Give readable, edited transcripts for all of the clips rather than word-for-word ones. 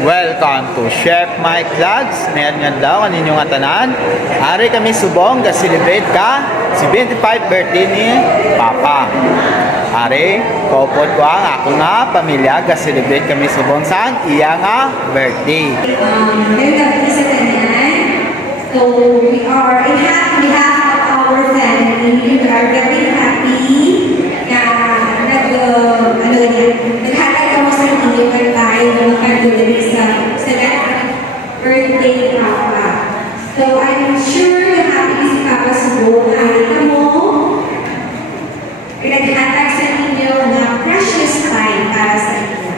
Welcome to Chef Mike Vlogs. Ngayon nga daw, kaninyo nga tanan. Ari kami subong, ga-celebrate ka si 25th birthday ni Papa. Ari, kopod ko ang ako nga pamilya, ga-celebrate kami subong sa iya nga birthday. Welcome sa tanan. So, we are in behalf of our family. We are very happy na naghatag ka mo sa inyo tayo na makagulari sa birthday ni Papa. So, I'm sure na happy si Papa Subo. Hari ka mo. Pinaghatag sa inyo na precious time para sa inyo.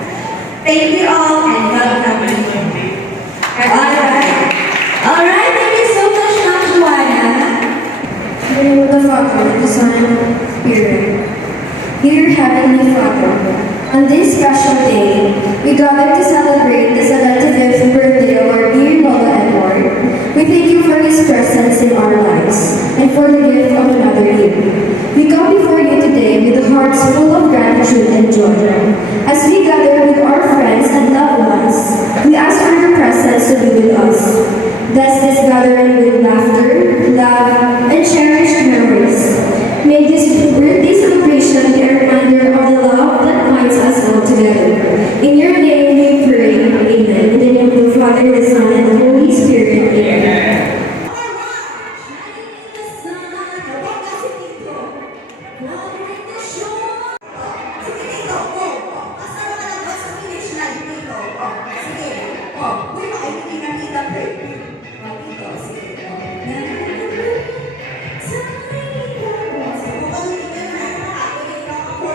Thank you all and welcome to you. Alright, thank you so much, Ma'am Joanna. In the name of the Father, the Son, and the Spirit. Dear Heavenly Father, on this special day, we gather to celebrate the 75th birthday of our dear Lola Edward. We thank you for his presence in our lives and for the gift of another year. We come before you today with hearts full of gratitude and joy. As we gather with our friends and loved ones, we ask for your presence to be with us. Bless this gathering with laughter, love, and cherished memories. May this birthday celebration be a reminder of the love that binds us all together. In your name we pray, Amen. In the name of the Father, the Son, and the Holy Spirit, Amen.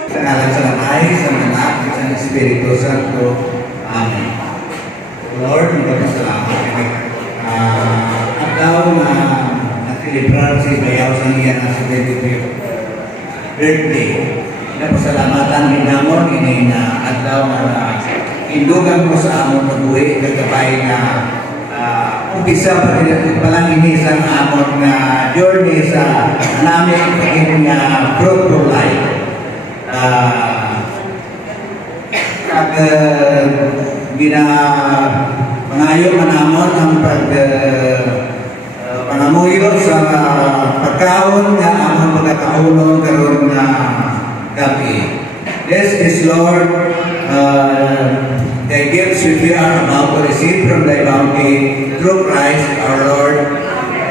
Sa ngalan sa Nanay, sa Anak, at sa Espiritu Santo. Amen. Lord, magpapasalamat kami. At daw na natilibrar si Bayaw sa niya na si 25th birthday. Napasalamatan ni Namon, ini na at daw na indugan mo sa amon pag-uwi, kagabay na umpisa pa lang ini sa amon na journey sa namin pagin na fruitful life. Kag mangayo manamon ang pangamuyo sa pagkaon nga among pagkakaunon karon nga gabi. This is Lord, the gifts which we are about to receive from thy bounty through Christ our Lord.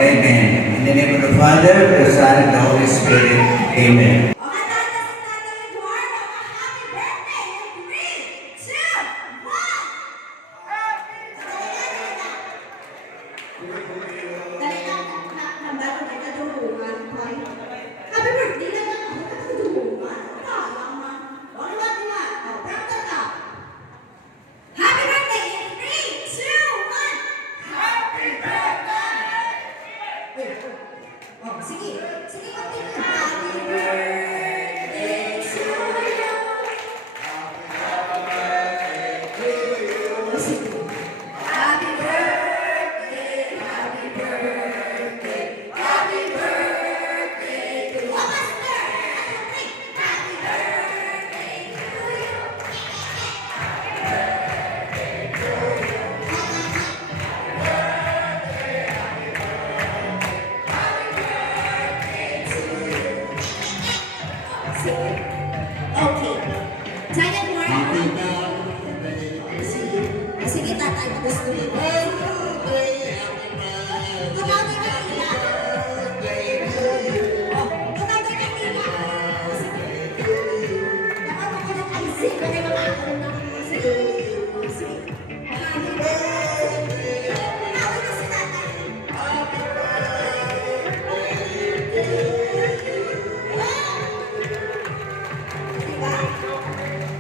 Amen. In the name of the Father, the Son, and the Holy Spirit. Amen. Okay. Tayo mo. Sige, tatay. Gusto mo. Tumawag ka nila. Tumawag ka nila. Nakawag ko ng IC. Kaya mga ako ng sige. Tumawag ka si tatay.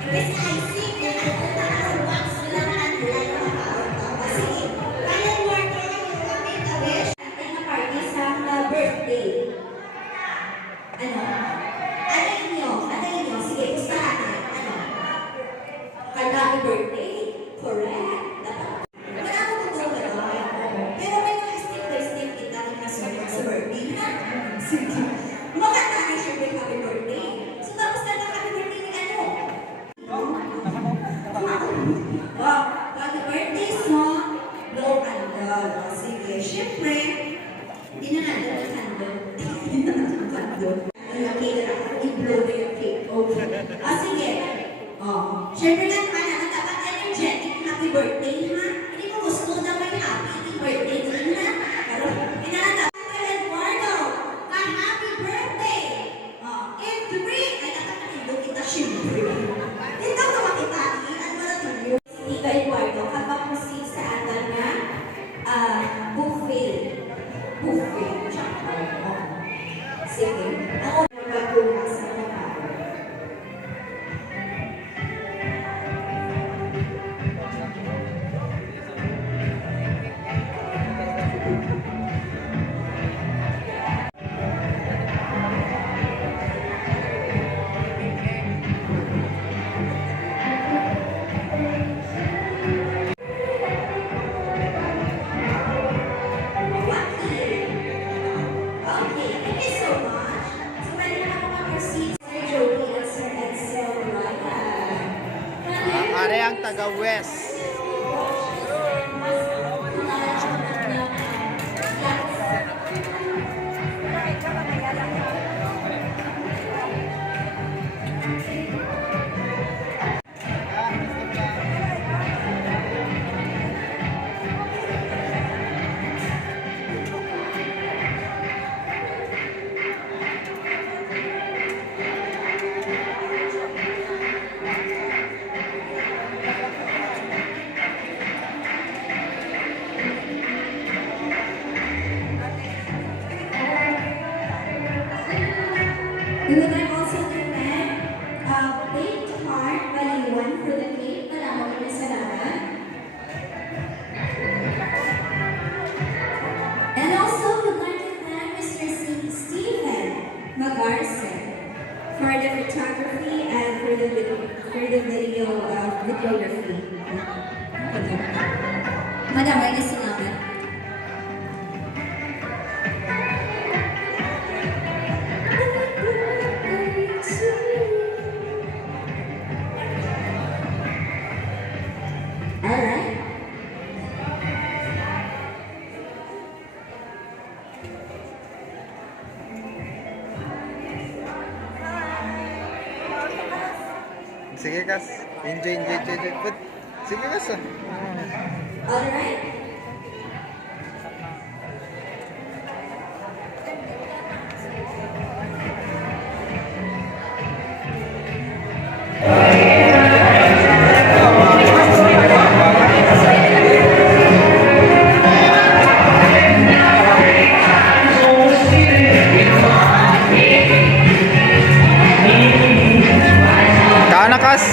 Kasi I see na ako parang wax lang ang nila yung mga happy birthday, ha? Hindi ko gusto na may happy birthday din, ha? Pero, inaalala ko Eduardo, happy birthday! In 3, ay nakakalimutan kita siyempre. Dito ko makitain, ano na tuloy? Tito Eduardo, kapag-proceed sa atal na buffet. Buffet. Sige. Ako nagpagkuha sa mga. Okay, thank you so much. So, pwede na ako mag-proceed, Sir Joey at Sir Edsel Ryan. Are ang taga-West. We would like also to thank Big Heart Baliwan for the cake. Maraming salamat. And also would like to thank Mr. Stephen Magarce for the photography and for the videography. Maraming salamat. Alright. Sige, Kas. Enjoy. Sige, Kas. Alright. Kana, Kas.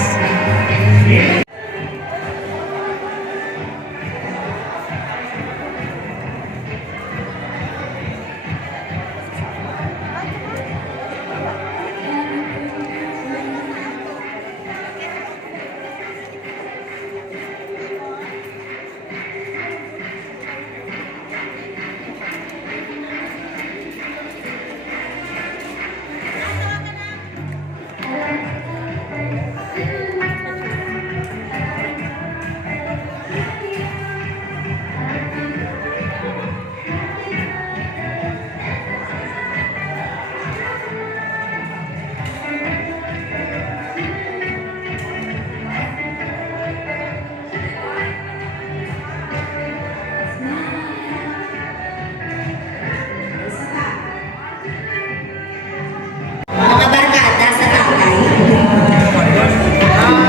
Mga barkada sa tagay.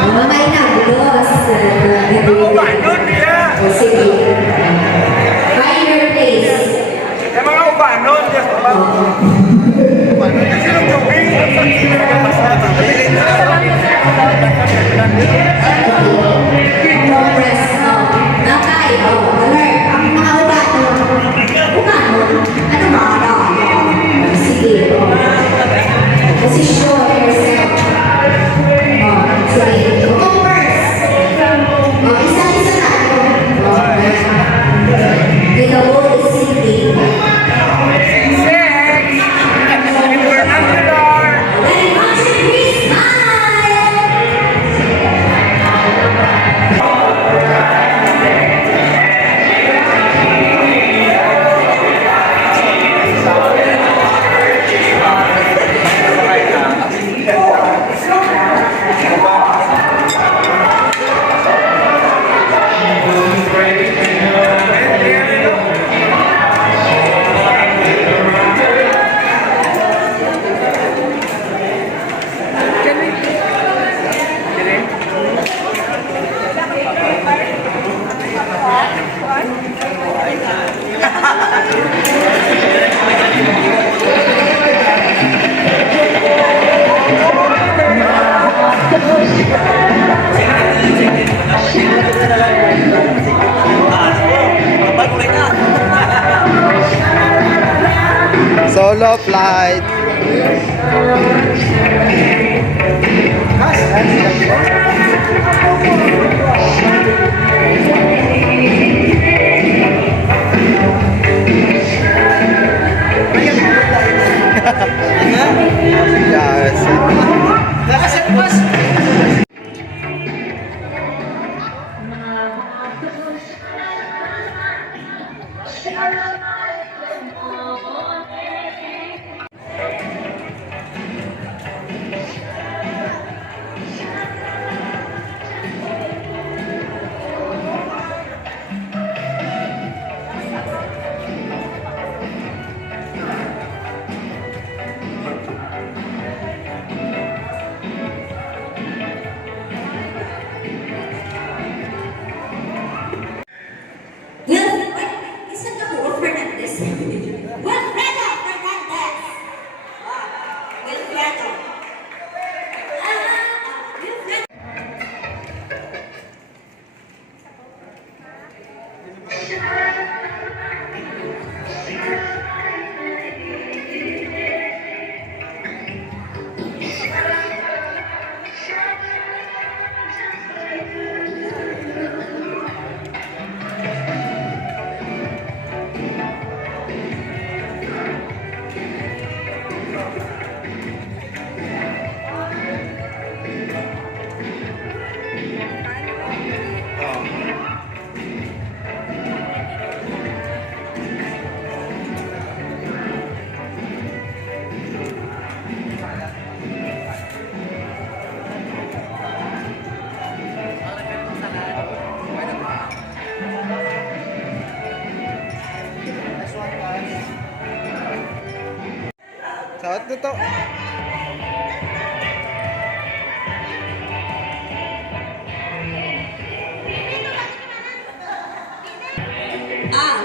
Mga inagulos. O sige. Find your place. Yung mga ubanon, yes, Compress. Nakay. Alert. Ang mga ubanon. Ubanon? Ano mga ubanon? Sige. Position yourself. Sige. Compress. Isa-isa tayo. With the whole city. Very much, please smile. Solo flight. Yes. Isa ka po, Fernandez. Wilfredo Fernandez. Wilfredo. Wilfredo. Sawat na to.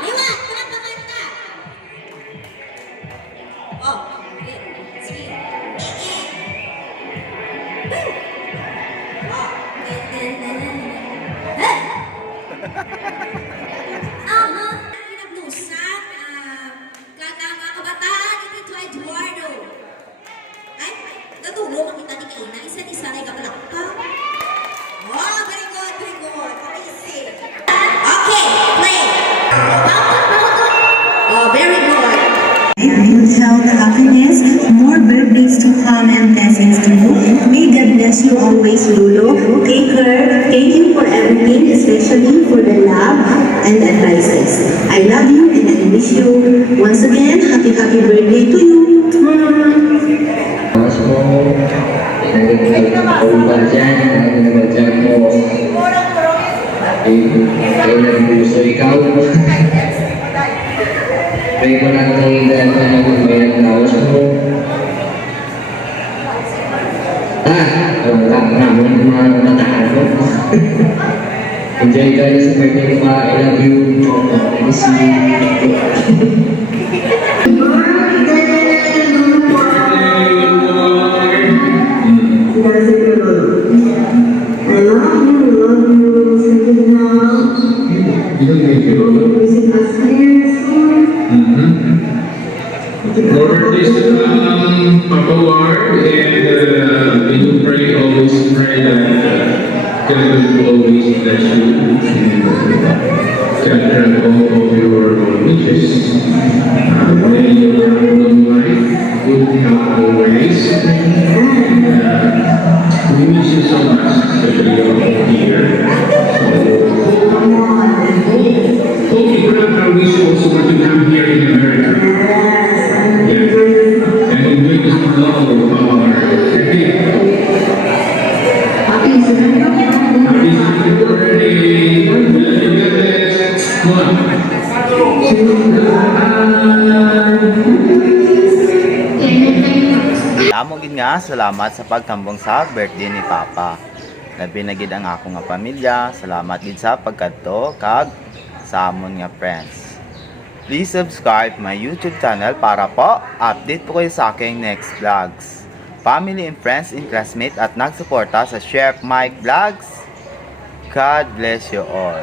Liwat! Walang pakanta! Oh, sige. Pinaglusan, katama kabataan, ito Eduardo. Ay, natulong ang kita ni Kaina, isa-isa na ikabalakta. Oh, very good, very good. Amazing. Okay, play. Oh, very good. With health, happiness, more birthdays to come and blessings to you. May God bless you always, Lulu. Take care. Thank you for everything, especially for the love and advices. I love you and I wish you once again happy birthday to you. Mas mo, nagkakaroon dyan, nagkakaroon mo, kayo nag-gusto ikaw. Pray ko lang kay dahil na nagbayad na oras mo. Wala naman yung mga nataan mo. Enjoy kayo sa birthday ko pa. I love you. I miss you. Lord, please Papa Ward, and we do pray, always pray that God will always bless you and take care of all of your wishes. May you have a long life, good health always. We miss you so much, especially your here. Hope you grant our wish also to come here in America. And enjoy this love of our happy birthday. Amo gid nga salamat sa pagtambong sa birthday ni Papa. Labi na gid ang ako nga pamilya. Salamat gid sa pagkadto kag sa amon nga friends. Please subscribe my YouTube channel para po update po kayo sa aking next vlogs. Family and friends and classmates at nagsuporta sa Chef Mike Vlogs. God bless you all.